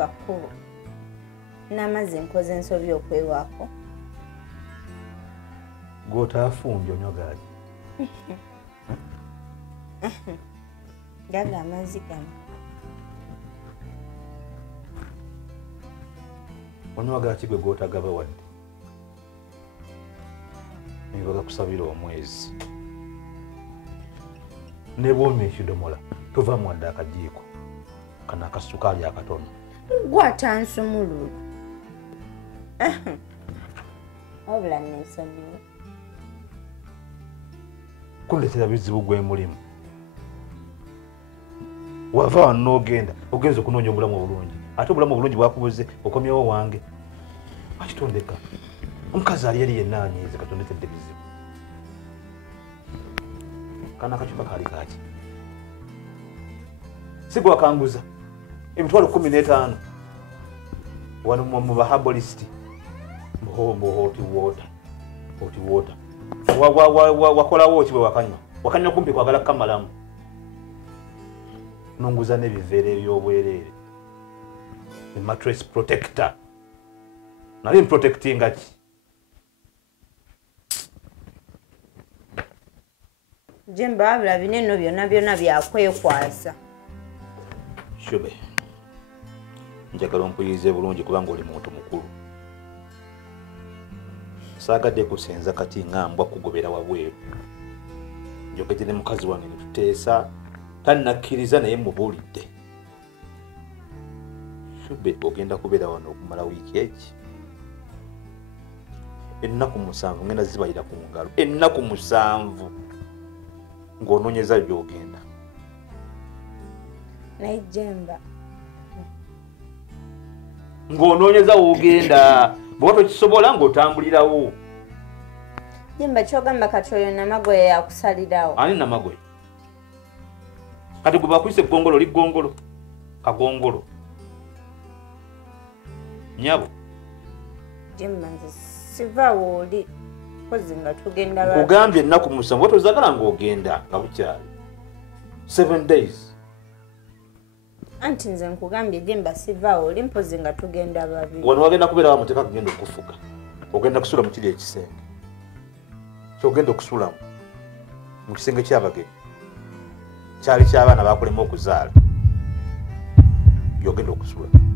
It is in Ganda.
bakkubo n'amazzi nkoze ensobi okwewaako gw'otaafunja onywa gaaki gaga amazzi gano onywa gaaki gwe gw'otagaba wadde ne bagakusabira omwezi ne bwomya ekidomola tovaamu wadde akajiiko kana akasukaali akatono gwatansumululu wabula nensonyiwa kundeetera bizibu gwe mulimu wava wano n'ogenda ogenza okunoonya obulamu obulungi ate obulamu obulungi bwakubuze okomyewo wange akitondeka omukazi ali yali yenna anyiize katondetedde bizibu kana akacupa kaali kaaki si gwakanguza emitwalo 15 wano mu bahabolisiti hoti wota wakolawo ki bwe wakanywa kumpi kwagala kukamalamu nonguza n'ebiveera ebyobwereere mattress protector nali mprotectinga ki Jemba wabula bineno byonna byakwekwasa Shube njagala ompulirize bulungi kubanga oli muntu mukulu saagadde kusenza kati ngambwa kugobera wabweru njogedde ne mukazi wange netuteesa tannakkiriza naye mubuulidde Shube ogenda kubeera wano okumala wiiki eki ennaku 7 ngenda zibayira ku ngalo ennaku 7 ng'onoonyeza gy'ogenda naye Jemba ng'onoonyeza w'ogenda bw'oba tokisobola ng'otambulirawo Jemba kyogamba kati oyo Namagoye yakusalirawo ani Namagoye kati gwe bakuyise ggongolo oli ggongolo kagongolo nyabo Jemba nze sivaawo oli kozi nga tugenda nkugambye ennaku 7 otozagala ng'ogenda nga bukyali 7 days anti nze nkugambye Jemba sivaawo oli mpozi nga tugenda babiri wano wagenda kubeera wamuteeka kugenda okufuga ogenda kusula mu kiri ekisenge kyogenda okusulamu mu kisenge ky'abagenyi kyali ky'abaana bakulema okuzaala gyogenda okusula